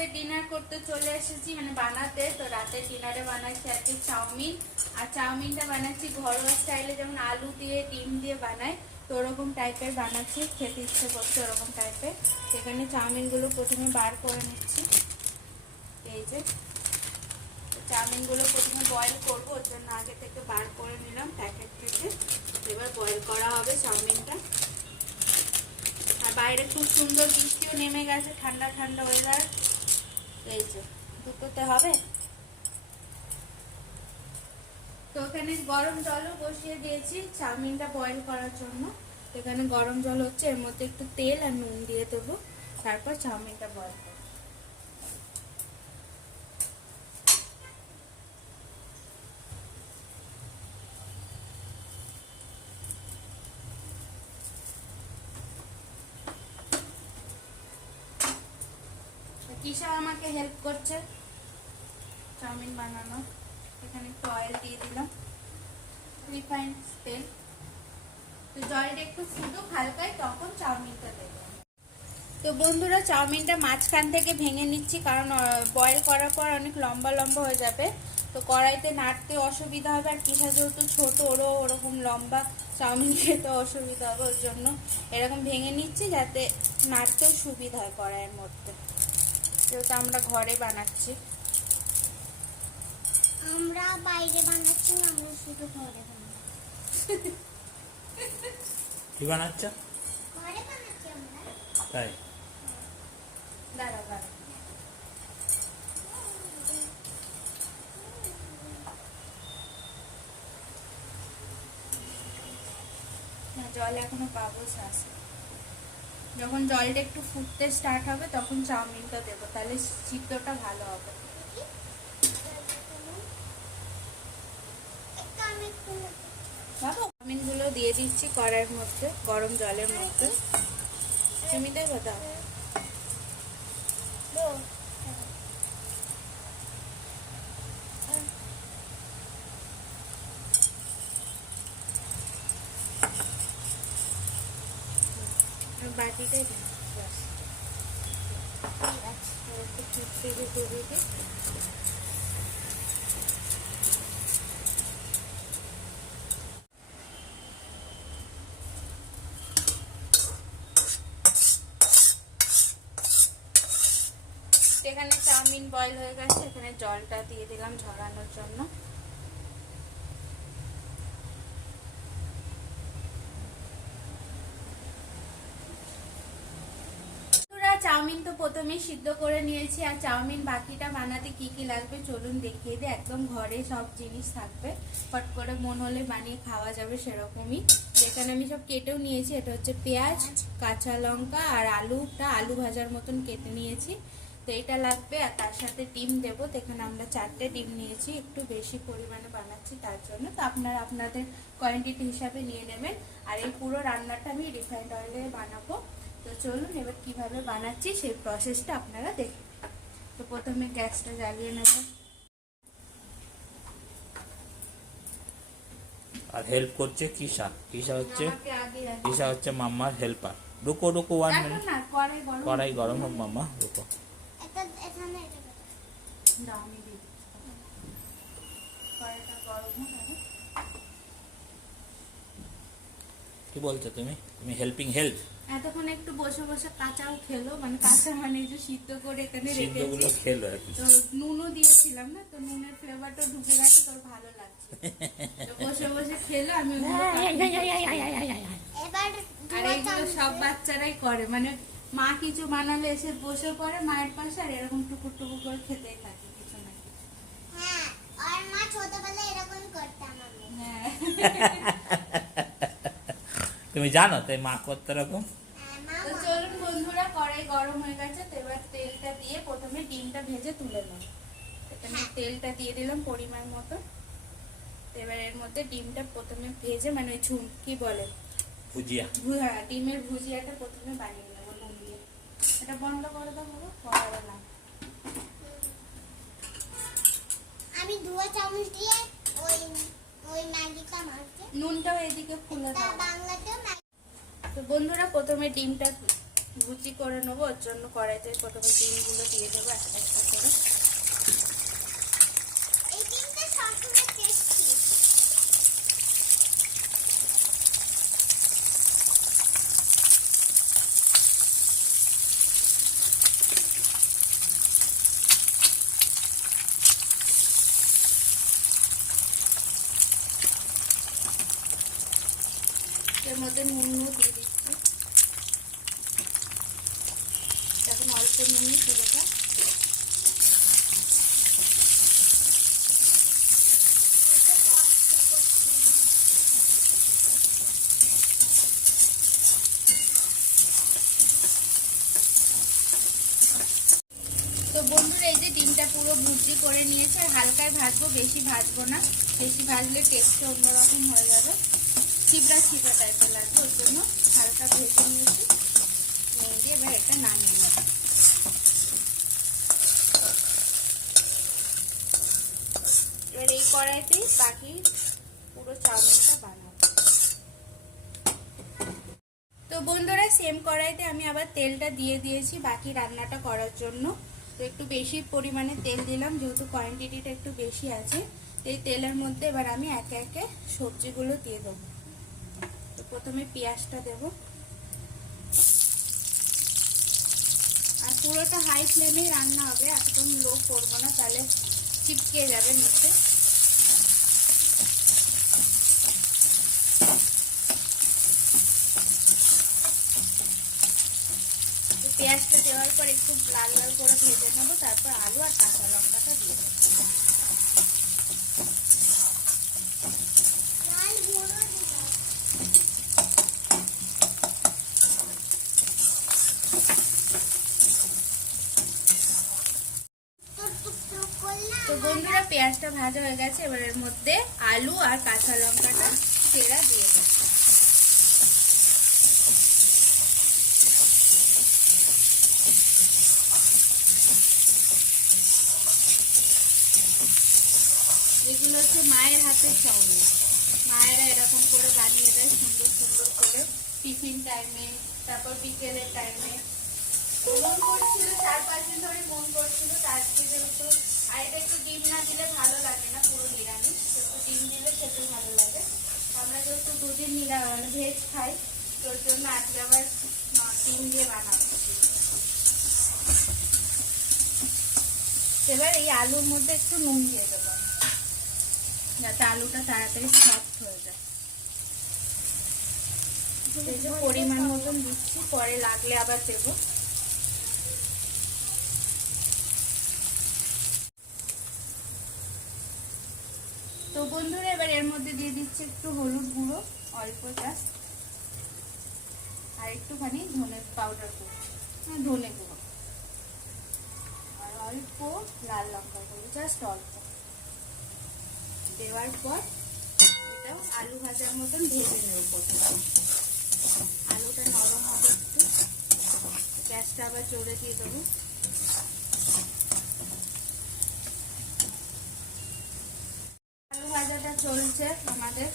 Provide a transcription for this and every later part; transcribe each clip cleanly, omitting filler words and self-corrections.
রাতে ডিনার করতে চলে এসেছি, মানে বানাতে। তো রাতে ডিনারে বানাচ্ছি আজকে চাউমিন। আর চাউমিনটা বানাচ্ছি ঘরোয়া স্টাইলে, যেমন আলু দিয়ে ডিম দিয়ে বানাই, তো ওরকম টাইপের বানাচ্ছি। খেতে ইচ্ছে করছে ওরকম টাইপের। সেখানে চাউমিনগুলো প্রথমে বার করে নিচ্ছি। এই যে চাউমিনগুলো প্রথমে বয়েল করবো, ওর জন্য আগে থেকে বার করে নিলাম প্যাকেট থেকে। এবার বয়েল করা হবে চাউমিনটা। আর বাইরে খুব সুন্দর বৃষ্টিও নেমে গেছে, ঠান্ডা ঠান্ডা ওয়েদার। এই যে দুটোতে হবে। তো এখানে গরম জলও বসিয়ে দিয়েছি চাউমিনটা বয়েল করার জন্য। এখানে গরম জল হচ্ছে, এর মধ্যে একটু তেল আর নুন দিয়ে দেবো, তারপর চাউমিনটা বয়েল করবো। কিসা আমাকে হেল্প করছে চাউমিন বানানো। এখানে একটু অয়েল দিয়ে দিলাম, রিফাইন্ড তেল। তো জলটা একটু ফুটুক হালকায়, তখন চাউমিনটা দেবো। তো বন্ধুরা, চাউমিনটা মাঝখান থেকে ভেঙে নিচ্ছি, কারণ বয়েল করার পর অনেক লম্বা লম্বা হয়ে যাবে, তো কড়াইতে নাড়তে অসুবিধা হবে। আর কিসা যেহেতু ছোট, ওরও ওরকম লম্বা চাউমিন খেতে অসুবিধা হবে, ওর জন্য এরকম ভেঙে নিচ্ছি যাতে নাড়তেও সুবিধা হয় কড়াইয়ের মধ্যে, যেহেতু আমরা ঘরে বানাচ্ছি। আমরা বাইরে বানাচ্ছি না, আমরা শুধু ঘরে বানাচ্ছি। কি বানাচ্ছ? ঘরে বানাচ্ছি আমরা। তাই? দাঁড়া দাঁড়া, জল এখনো বাবলস আছে। যখন জলটা একটু ফুটতে স্টার্ট হবে তখন চাউমিনটা দেবো, তাহলে সিদ্ধটা ভালো হবে। চাউমিনগুলো দিয়ে দিচ্ছি কড়াইয়ের মধ্যে, গরম জলের মধ্যে। তুমি দেখো দাও। বাটিটাই দিই, এখানে চাউমিন বয়েল হয়ে গেছে, এখানে জলটা দিয়ে দিলাম ঝরানোর জন্য। চাউমিন তো প্রথমেই সিদ্ধ করে নিয়েছি, আর চাউমিন বাকিটা বানাতে কি কি লাগবে চলুন দেখিয়ে দিই। একদম ঘরে সব জিনিস থাকবে, ফট করে মন হলে বানিয়ে খাওয়া যাবে সেরকমই। যেখানে আমি সব কেটেও নিয়েছি, এটা হচ্ছে পেঁয়াজ, কাঁচা লঙ্কা আর আলুটা আলু ভাজার মতন কেটে নিয়েছি, তো এটা লাগবে। আর তার সাথে ডিম দেবো, তো এখানে আমরা 4টে ডিম নিয়েছি, একটু বেশি পরিমাণে বানাচ্ছি তার জন্য, তো আপনারা আপনাদের কোয়ান্টিটি হিসাবে নিয়ে নেবেন। আর এই পুরো রান্নাটা আমি রিফাইন্ড অয়েলে বানাবো। তো চলুন এবার কিভাবে বানাচ্ছি সেই প্রসেসটা আপনারা দেখুন। তো প্রথমে গ্যাসটা জ্বালিয়ে নেব। আর হেল্প করছে কিসা। কিসা হচ্ছে মাম্মার হেল্পার। রুকো 1 মিনিট। কড়াই গরম হোক মাম্মা, রুকো। কি বলছো তুমি? তুমি হেল্পিং হেল্প এতক্ষণ একটু বসে বসে কাঁচাও খেলো, মানে কাঁচা মানে যে সিদ্ধ করে এখানে সিদ্ধগুলো খেলো আর কি। তো নুনও দিয়েছিলাম না, তো নুনের ফ্লেভারটা ঢুকে গেছে, তোর ভালো লাগছে, তো বসে বসে খেলো। আমি আর এইগুলো সব বাচ্চারাই করে, মানে মা কিছু বানালে এসে বসে পড়ে মায়ের পাশে, আর এরকম টুকুর টুকুর করে খেতেই থাকে কিছু না। হ্যাঁ, আর মা ছোটবেলায় এরকম করতাম আমি। হ্যাঁ, তুমি জানো তাই মা করতে এরকম। তো চলুন বন্ধুরা, কড়াই গরম হয়ে গেছে, তো এবার তেলটা দিয়ে প্রথমে ডিমটা ভেজে তুলে নেব। এখানে তেলটা দিয়ে দিলাম পরিমাণ মতো। এবার এর মধ্যে ডিমটা প্রথমে ভেজে, মানে ওই কি বলে ভুজিয়া, হ্যাঁ ডিমের ভুজিয়াটা প্রথমে বানিয়ে নেবো নুন দিয়ে। এটা বন্ধ করে দেবো, পড়াবে না। আমি 2 চামচ দিয়ে ওই ম্যাগিটা মারছি। নুনটাও এদিকে ফুলে দাও। বাংলাতেও তো বন্ধুরা, প্রথমে ডিমটা ভুচি করে নেবো, ওর জন্য কড়াইতে প্রথমে ডিমগুলো দিয়ে দেবো একটা একটা করে। এই ডিমটা সবসময় টেস্টি। এর মধ্যে নুন দিয়ে দিচ্ছি, এখন অল্প নুনই পুরোটা। তো বন্ধুরা এই যে ডিমটা পুরো ভুজি করে নিয়েছে, আর হালকায় ভাজবো, বেশি ভাজবো না, বেশি ভাজলে টেস্টটা অন্যরকম হয়ে যাবে, ছিবড়া ছিবড়া টাইপের লাগবে, ওর জন্য হালকা ভেজে নিয়েছি। নিয়ে দিয়ে এবার এটা নামিয়ে নেব। এবার এই কড়াইতেই বাকি পুরো চাউমিনটা বানাবো। তো বন্ধুরা সেম কড়াইতে আমি আবার তেলটা দিয়ে দিয়েছি বাকি রান্নাটা করার জন্য। তো একটু বেশি পরিমাণে তেল দিলাম, যেহেতু কোয়ান্টিটিটা একটু বেশি আছে। এই তেলের মধ্যে এবার আমি একে একে সবজিগুলো দিয়ে দেবো। তো প্রথমে পেঁয়াজটা দেব, আর পুরোটা হাই ফ্লেমেই রান্না হবে, একদম লো করবো না, তাহলে চিপকে যাবে নিচে। পেঁয়াজটা দেওয়ার পর একটু লাল লাল করে ভেজে নেবো, তারপর আলু আর কাঁচা লঙ্কাটা দিয়ে দেবো। লাল গুঁড়ো দিলাম। টুকরো করলাম। তো বন্ধুরা পেঁয়াজটা ভাজা হয়ে গেছে, এবার এর মধ্যে আলু আর কাঁচা লঙ্কাটা চেরা দিয়ে দেবো। এগুলো হচ্ছে মায়ের হাতের চাউমিন, মায়েরা এরকম করে বানিয়ে দেয় সুন্দর সুন্দর করে টিফিন টাইমে, তারপর বিকেলের টাইমে। মন করছিল 4-5 দিন ধরে মন করছিল, আজকে যেহেতু আর এটা একটু ডিম না দিলে ভালো লাগে না, পুরো নিরামিষ, একটু ডিম দিলে খেতে ভালো লাগে। আমরা যেহেতু দুদিন ভেজ খাই, তোর জন্য আজকে আবার ডিম দিয়ে বানাবো। এবার এই আলুর মধ্যে একটু নুন দিয়ে দেবো, যাতে আলুটা তাড়াতাড়ি সফট হয়ে যায়। পরিমাণ মতন দিচ্ছি, পরে লাগলে আবার দেবো। তো বন্ধুরা এবার এর মধ্যে দিয়ে দিচ্ছি একটু হলুদ গুঁড়ো, অল্প জাস্ট, আর একটুখানি ধনে পাউডার গুঁড়ো, ধনে গুঁড়ো, আর অল্প লাল লঙ্কা গুঁড়ো, জাস্ট অল্প দেওয়ার পর এটাও আলু ভাজার মতন ভেজে নেব। প্রথমে আলুটা নরম হবে একটু, গ্যাসটা আবার জোরে দিয়ে দেবো। আলু ভাজাটা চলছে আমাদের,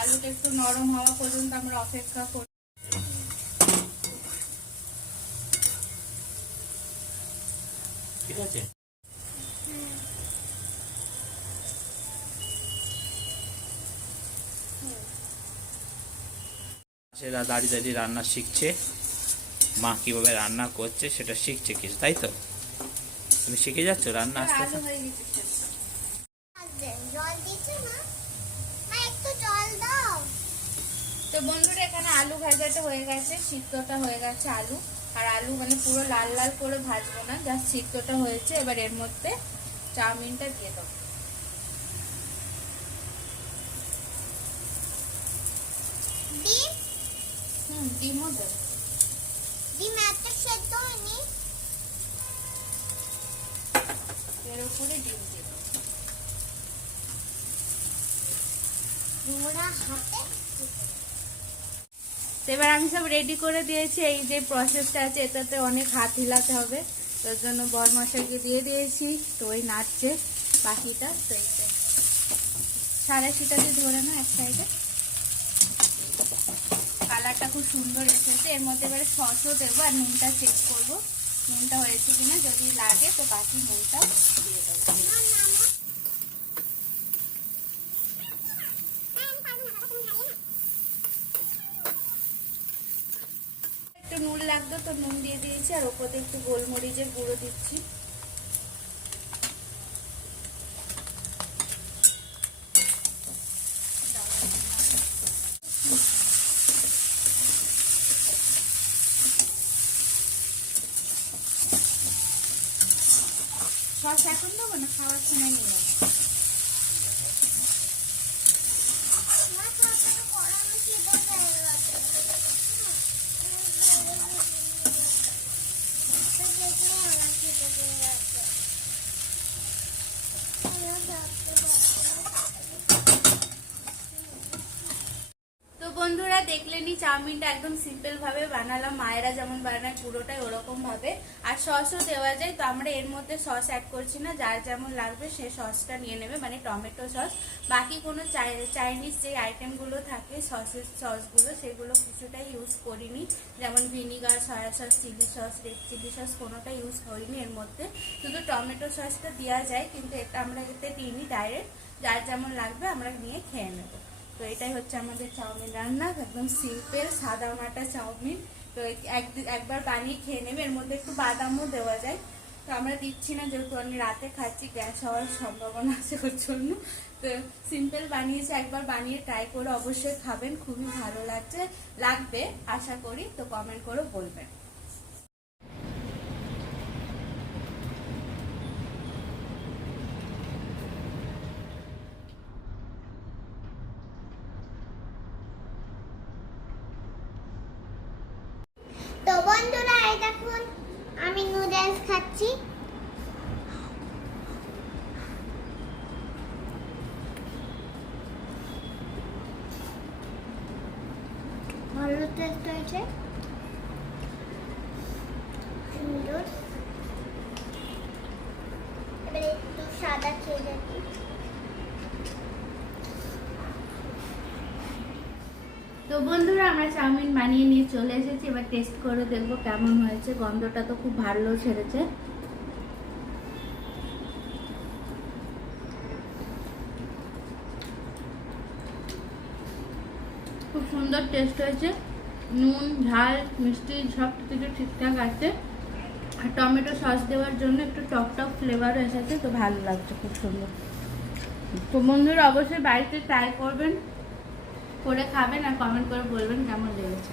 আলুটা একটু নরম হওয়া পর্যন্ত আমরা অপেক্ষা করি। ঠিক আছে, সেটা দাঁড়িয়ে দাঁড়িয়ে রান্না শিখছে, মা কিভাবে রান্না করছে সেটা শিখছে কিছু, তাই তো? তুমি শিখে যাচ্ছ রান্না আস্তে আলু আস্তে। হয়ে গেছে। জল দিচ্ছ না? মা একটু জল দাও। তো বন্ধুরা এখানে আলু ভাজাটা হয়ে গেছে, সিদ্ধটা হয়ে গেছে আলু, আর আলু মানে পুরো লাল লাল করে ভাজবো না, জাস্ট সিদ্ধটা হয়েছে। এবার এর মধ্যে চাউমিনটা দিয়ে দেবো। ডিম? ডিমও দেবো। ডিম এত সেদ্ধ হয়নি। এর উপরে ডিম দিয়ে দেবো। ওরা হাতে এবার আমি সব রেডি করে দিয়েছি। এই যে প্রসেসটা আছে এটাতে অনেক হাত হিলাতে হবে, তার জন্য বরমশাইকে দিয়ে দিয়েছি, তো ওই নাচছে বাকিটা। তো এইটা সাড়ে সিটা দিয়ে ধরে না এক সাইডে, কালারটা খুব সুন্দর এসেছে। এর মধ্যে এবারে সসও দেবো আর নুনটা চেক করবো নুনটা হয়েছে কিনা, যদি লাগে তো বাকি নুনটা দিয়ে দেবো। একটু নুন লাগতো তো নুন দিয়ে দিয়েছি, আর ওপরে একটু গোলমরিচের গুঁড়ো দিচ্ছি। সস এখন দেবো না, খাওয়ার সময় নিয়ে যাবো। তো বন্ধুরা দেখলেনি চাউমিনটা একদম সিম্পল ভাবে বানালাম, মায়েরা যেমন বানায় পুরোটাই ওরকম ভাবে। আর সসও দেওয়া যায়, তো আমরা এর মধ্যে সস অ্যাড করছি না, যার যেমন লাগবে সে সসটা নিয়ে নেবে, মানে টমেটো সস। বাকি কোনো চাইনিজ যে আইটেমগুলো থাকে সসের সসগুলো সেগুলো কিছুটাই ইউজ করিনি, যেমন vinegar, soya sauce, chilli sauce, red chilli sauce কোনোটা ইউজ করিনি এর মধ্যে। শুধু টমেটো সসটা দেওয়া যায়, কিন্তু এটা আমরা এতে দিইনি, ডাইরেক্ট যার যেমন লাগবে আমরা নিয়ে খেয়ে নেবো। তো এটাই হচ্ছে আমাদের চাউমিন রান্না, একদম সিম্পল সাদা মাটা চাউমিন। তো একবার বানিয়ে খেয়ে নেবে, এর মধ্যে একটু বাদামও দেওয়া যায়, তো আমরা দিচ্ছি না যেহেতু আমি রাতে খাচ্ছি, গ্যাস হওয়ার সম্ভাবনা আছে ওর জন্য। তো সিম্পল বানিয়েছি, একবার বানিয়ে ট্রাই করে অবশ্যই খাবেন, খুবই ভালো লাগবে আশা করি। তো কমেন্ট করে বলবেন। তো বন্ধুরা এই দেখুন আমি নুডলস খাচ্ছি। ভালো টেস্ট হয়েছে, সুন্দর। এবারে একটু সাদা খেয়ে দেখি। তো বন্ধুরা আমরা চাউমিন বানিয়ে নিয়ে চলে এসেছি, এবার টেস্ট করে দেখবো কেমন হয়েছে। গন্ধটা তো খুব ভালো ছেড়েছে। খুব সুন্দর টেস্ট হয়েছে, নুন ঝাল মিষ্টি সব কিছু ঠিকঠাক আছে, আর টমেটো সস দেওয়ার জন্য একটু টক টক ফ্লেভারও এসেছে, তো ভালো লাগছে, খুব সুন্দর। তো বন্ধুরা অবশ্যই বাড়িতে ট্রাই করবেন, করে খাবেন আর কমেন্ট করে বলবেন কেমন লেগেছে।